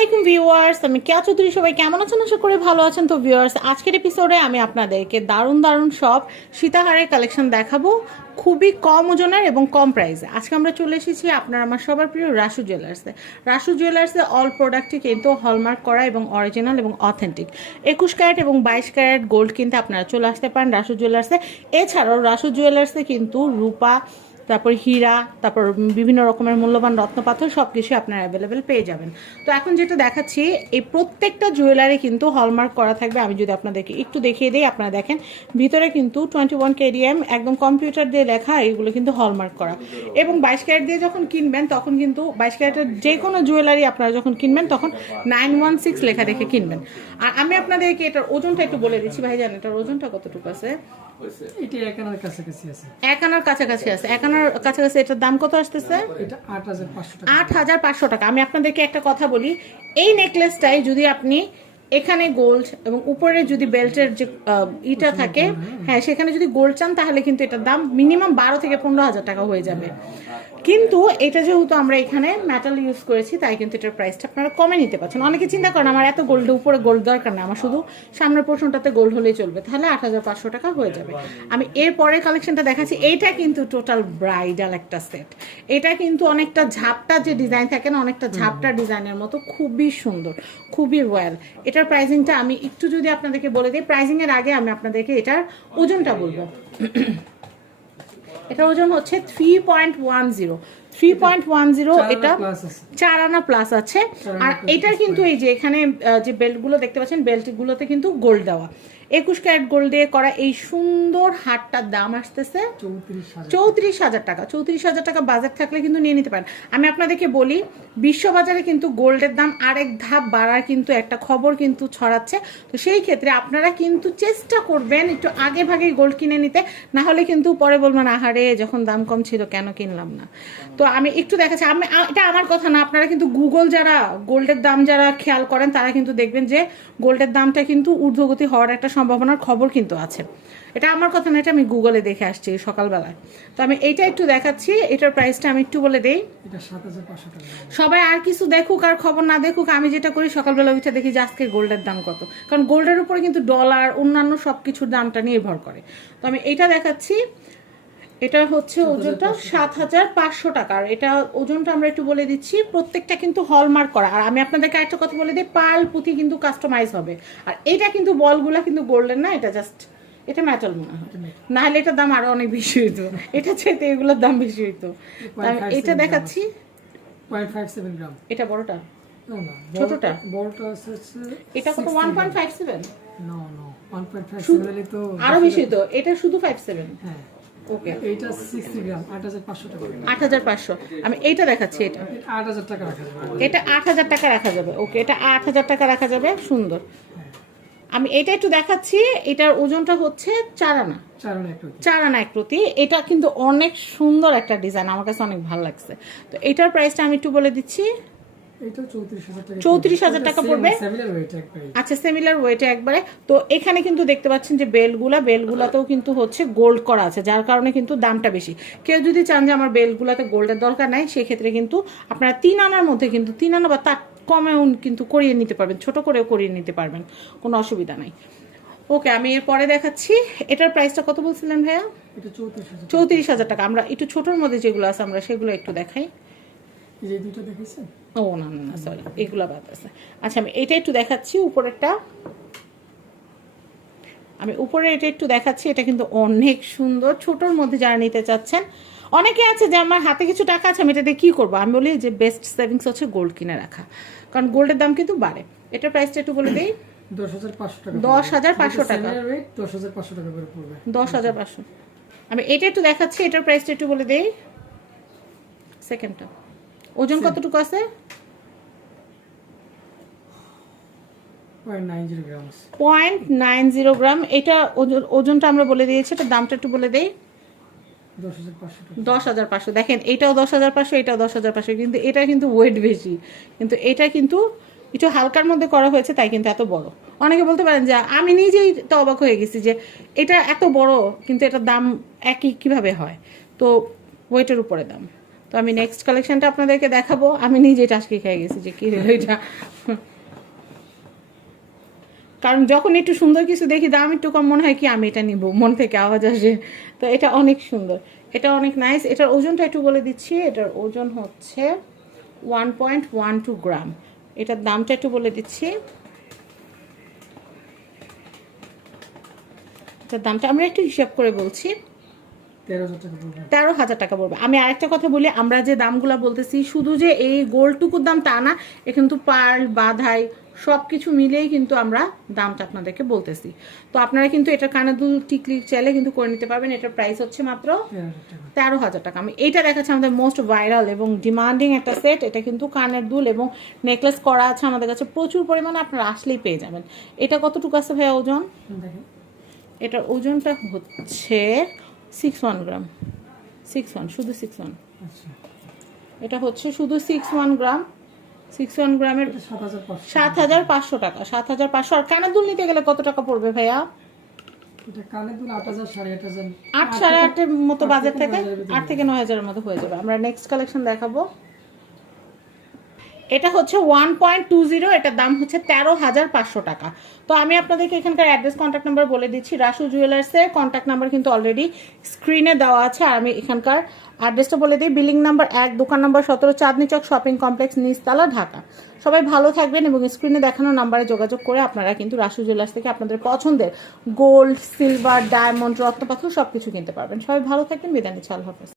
আলাইকুম ভিউয়ার্স, আমি কেয়া চৌধুরী সবাই কেমন আছেন? আশা করে ভালো আছেন। তো ভিউয়ার্স, আজকের এপিসোডে আমি আপনাদেরকে দারুণ দারুণ সব সীতাহারের কালেকশন দেখাবো। খুবই কম ওজনের এবং কম প্রাইসে আজকে আমরা চলে এসেছি আপনার আমার সবার প্রিয় রাসু জুয়েলার্সে রাসু জুয়েলার্সে অল প্রোডাক্টই কিন্তু হলমার্ক করা এবং অরিজিনাল এবং অথেন্টিক একুশ ক্যারেট এবং বাইশ ক্যারেট গোল্ড কিনতে আপনারা চলে আসতে পারেন রাসু জুয়েলার্সে এছাড়াও রাসু জুয়েলার্সে কিন্তু রূপা তারপর হীরা, তারপর বিভিন্ন রকমের মূল্যবান রত্নপাথর সব কিছু আপনারা অ্যাভেলেবেল পেয়ে যাবেন। তো এখন যেটা দেখাচ্ছি, এই প্রত্যেকটা জুয়েলারি কিন্তু হলমার্ক করা থাকবে। আমি যদি আপনাদেরকে একটু দেখিয়ে দিই, আপনারা দেখেন, ভিতরে কিন্তু টোয়েন্টি ওয়ান কেডিএম একদম কম্পিউটার দিয়ে লেখা এগুলো কিন্তু হলমার্ক করা। এবং বাইশ ক্যারেট দিয়ে যখন কিনবেন, তখন কিন্তু বাইশ ক্যারেটের যে কোনো জুয়েলারি আপনারা যখন কিনবেন, তখন নাইন ওয়ান সিক্স লেখা দেখে কিনবেন। আর আমি আপনাদেরকে এটার ওজনটা একটু বলে দিচ্ছি। ভাই জানেন এটার ওজনটা কতটুকু আছে? এটি এক আনার কাছাকাছি আছে। এক আনার কাছাকাছি আছে। এক কাছাকাছি এটার দাম কত আসতেছে? এটা আট হাজার পাঁচশো টাকা। আট হাজার পাঁচশো টাকা। আমি আপনাদেরকে একটা কথা বলি এই নেকলেসটাই যদি আপনি এখানে গোল্ড এবং উপরে যদি বেল্টের যে ইটা থাকে হ্যাঁ। সেখানে যদি গোল্ড চান তাহলে কিন্তু এটার দাম মিনিমাম বারো থেকে পনেরো হাজার টাকা হয়ে যাবে। কিন্তু এটা যেহেতু আমরা এখানে মেটাল ইউজ করেছি তাই কিন্তু এটার প্রাইসটা আপনারা কমে নিতে পারছেন। অনেকে চিন্তা করেন আমার এত গোল্ডের উপরে গোল্ড দরকার না আমার শুধু সামনের পোর্শনটাতে গোল্ড হলেই চলবে। তাহলে আট হাজার পাঁচশো টাকা হয়ে যাবে। আমি এর পরের কালেকশনটা দেখাচ্ছি এইটা কিন্তু টোটাল ব্রাইডাল একটা সেট এটা কিন্তু অনেকটা ঝাপটা যে ডিজাইন থাকে না অনেকটা ঝাপটা ডিজাইনের মতো খুবই সুন্দর খুবই রয়্যাল এটার প্রাইজিংটা আমি একটু যদি আপনাদেরকে বলে দিই প্রাইজিং এর আগে আমি আপনাদেরকে এটার ওজনটা বলব। এটার ওজন হচ্ছে three point one zero three point one zero এটা চার আনা প্লাস আছে। আর এটার কিন্তু এই যে এখানে যে বেল্টগুলো দেখতে পাচ্ছেন বেল্টগুলোতে কিন্তু গোল্ড দেওয়া। একুশ ক্যারেট গোল্ড দিয়ে করা এই সুন্দর হারটার দাম আসতেছে চৌত্রিশ হাজার টাকা। চৌত্রিশ হাজার টাকা। বাজেট থাকলে কিন্তু নিয়ে নিতে পারেন। আমি আপনাদেরকে বলি বিশ্ববাজারে কিন্তু গোল্ডের দাম আরেক ধাপ বাড়ার কিন্তু একটা খবর কিন্তু ছড়াচ্ছে। তো সেই ক্ষেত্রে আপনারা কিন্তু চেষ্টা করবেন একটু আগে ভাগে গোল্ড কিনে নিতে। না হলে কিন্তু পরে বলবেন আহারে যখন দাম কম ছিল কেন কিনলাম না? তো আমি একটু দেখাচ্ছি। আমি এটা আমার কথা না আপনারা কিন্তু গুগল যারা গোল্ডের দাম যারা খেয়াল করেন তারা কিন্তু দেখবেন যে গোল্ডের দামটা কিন্তু ঊর্ধ্বগতি হওয়ার একটা সম্ভাবনার খবর কিন্তু আছে। এটা আমার কথা না এটা আমি গুগলে দেখে আসছি সকালবেলায়। তো আমি এইটা একটু দেখাচ্ছি এটার প্রাইসটা আমি একটু বলে দেই। সবাই আর কিছু দেখুক আর খবর না দেখুক আমি যেটা করি সকালবেলা ওইটা দেখি যে আজকে গোল্ডের দাম কত। কারণ গোল্ডের উপরে কিন্তু ডলার অন্যান্য সব কিছুর দামটা নির্ভর করে। তো আমি এইটা দেখাচ্ছি এটা হচ্ছে ওজনটা সাত হাজার পাঁচশো টাকা। আর এটা ওজনটা আমরা একটু বলে দিচ্ছি প্রত্যেকটা কিন্তু হলমার্ক করা। আর আমি আপনাদেরকে একটা কথা বলে দিই পাল পুঁথি কিন্তু কাস্টমাইজ হবে। আর এটা কিন্তু বলগুলা কিন্তু গোল্ডেন না এটা জাস্ট এটা মেটাল মনে হয়। না হলে এটার দাম আরও অনেক বেশি হইতো। এটা চাইতে এগুলোর দাম বেশি হইতো। এটা দেখাচ্ছি। এটা বড়টা? ছোটটা? বড়টা এটা কত? ওয়ান পয়েন্ট ফাইভ সেভেন আরও বেশি তো এটা শুধু ফাইভ সেভেন হ্যাঁ। ওকে এইটা গ্রাম টাকা। আমি এইটা দেখাচ্ছি এটা। টাকা রাখা যাবে। এটা আট হাজার টাকা রাখা যাবে। ওকে এটা আট হাজার টাকা রাখা যাবে। সুন্দর। আমি এটা একটু দেখাচ্ছি। এটার ওজনটা হচ্ছে চার আনা। চার চার আনা এক প্রতি এটা কিন্তু অনেক সুন্দর একটা ডিজাইন। আমার কাছে অনেক ভালো লাগছে। তো এটার প্রাইসটা আমি একটু বলে দিচ্ছি। চৌত্রিশ হাজার টাকা পড়বে? আচ্ছা সিমিলার ওয়েটে একবারে। তো এখানে কিন্তু দেখতে পাচ্ছেন যে বেলগুলা বেলগুলাতেও কিন্তু হচ্ছে গোল্ড করা আছে যার কারণে কিন্তু দামটা বেশি। কেউ যদি চান যে আমার বেলগুলাতে গোল্ডের দরকার নাই সেক্ষেত্রে কিন্তু আপনারা তিন আনার মধ্যে কিন্তু তিন আনা বা তার কমেও কিন্তু করিয়ে নিতে পারবেন ছোট করেও করিয়ে নিতে পারবেন কোনো অসুবিধা নাই। ওকে আমি এরপরে দেখাচ্ছি। এটার প্রাইসটা কত বলছিলেন ভাইয়া? চৌত্রিশ হাজার টাকা। আমরা একটু ছোটোর মধ্যে যেগুলো আছে আমরা সেগুলো একটু দেখাই। এই দুটো দেখেছেন ও না না না সরি এগুলো বাদ আছে। আচ্ছা আমি এটা একটু দেখাচ্ছি উপরেরটা। আমি উপরে এটা একটু দেখাচ্ছি এটা কিন্তু অনেক সুন্দর ছোটোর মধ্যে যারা নিতে চাচ্ছেন। অনেকে আছে যে আমার হাতে কিছু টাকা আছে আমি এটা দিয়ে কী করব? আমি বলি যে বেস্ট সেভিংস হচ্ছে গোল্ড কিনে রাখা। কারণ গোল্ডের দাম কিন্তু বাড়ে। এটার প্রাইসটা একটু বলে দিই। দশ হাজার পাঁচশো টাকা দশ হাজার পাঁচশো টাকা। দশ হাজার পাঁচশো টাকা করে পড়বে। দশ হাজার পাঁচশো। আমি এটা একটু দেখাচ্ছি এটার প্রাইসটা একটু বলে দিই। সেকেন্ডটা ওজন কতটুকু আছে? পয়েন্ট নাইন জিরো গ্রাম এটা ওজনটা আমরা বলে দিয়েছি এটা দামটা একটু বলে দেই। দশ হাজার পাঁচশো দেখেন এটাও দশ হাজার পাঁচশো এটাও দশ হাজার পাঁচশো কিন্তু এটা কিন্তু ওয়েট বেশি। কিন্তু এটা কিন্তু একটু হালকার মধ্যে করা হয়েছে তাই কিন্তু এত বড়। অনেকে বলতে পারেন যে আমি নিজেই তো অবাক হয়ে গেছি যে এটা এত বড় কিন্তু এটার দাম একই কীভাবে হয়? তো ওয়েটের উপরে দাম। তো আমি নেক্সট কালেকশনটা আপনাদেরকে দেখাবো। আমি নিজে টাসকি খেয়ে গেছি যে কি হলো এটা। কারণ যখন একটু সুন্দর কিছু দেখি, দাম একটু কম, মনে হয় কি আমি এটা নিব। মন থেকে আওয়াজ আসে। তো এটা অনেক সুন্দর। এটা অনেক নাইস এটার ওজনটা একটু বলে দিচ্ছি। এটার ওজন হচ্ছে one point one two gram. এটার দামটা একটু বলে দিচ্ছি। এটার দামটা আমরা একটু হিসাব করে বলছি। তেরো হাজার টাকা পড়বে। আমি আরেকটা কথা বলি আমরা যে দামগুলো বলতেছি শুধু যে এই গোল্ডটুকুর দাম তা না এ কিন্তু পার্ল বাধাই সব কিছু মিলেই কিন্তু আমরা দামটা আপনাদেরকে বলতেছি। তো আপনারা কিন্তু এটা কানে দুল টিকলি চাইলে কিন্তু করে নিতে পারবেন। এটার প্রাইস হচ্ছে মাত্র তেরো হাজার টাকা। তেরো হাজার টাকা। আমি এইটা দেখাচ্ছি আমাদের মোস্ট ভাইরাল এবং ডিমান্ডিং একটা সেট এটা কিন্তু কানের দুল এবং নেকলেস করা আছে আমাদের কাছে। প্রচুর পরিমাণে আপনারা আসলেই পেয়ে যাবেন। এটা কতটুকু আছে ভাইয়া ওজন? এটার ওজনটা হচ্ছে six one gram six one শুধু সিক্স ওয়ান আচ্ছা। এটা হচ্ছে শুধু six one gram six one গ্রামের সাত হাজার পাঁচশো টাকা। সাত হাজার পাঁচশো আর কানের দুল নিতে গেলে কত টাকা পড়বে ভাইয়া? আট সাড়ে আটের মতো বাজার থেকে আট থেকে নয় হাজারের মতো হয়ে যাবে। আমরা নেক্সট কালেকশন দেখাবো। এটা হচ্ছে ওয়ান পয়েন্ট টু জিরো এটার দাম হচ্ছে তেরো হাজার পাঁচশো টাকা। তো আমি আপনাদেরকে এখানকার অ্যাড্রেস কন্ট্যাক্ট নাম্বার বলে দিচ্ছি। রাসু জুয়েলার্সের কন্ট্যাক্ট নাম্বার কিন্তু অলরেডি স্ক্রিনে দেওয়া আছে। আর আমি এখানকার অ্যাড্রেসটা বলে দিই। বিল্ডিং নাম্বার এক, দোকান নাম্বার সতেরো, চাঁদনি চক শপিং কমপ্লেক্স নিচতলা, ঢাকা। সবাই ভালো থাকবেন এবং স্ক্রিনে দেখানো নাম্বারে যোগাযোগ করে আপনারা কিন্তু রাসু জুয়েলার্স থেকে আপনাদের পছন্দের গোল্ড সিলভার ডায়মন্ড রত্নপাথর সব কিছু কিনতে পারবেন। সবাই ভালো থাকবেন। বিদায় নিচ্ছি। হাফেজ।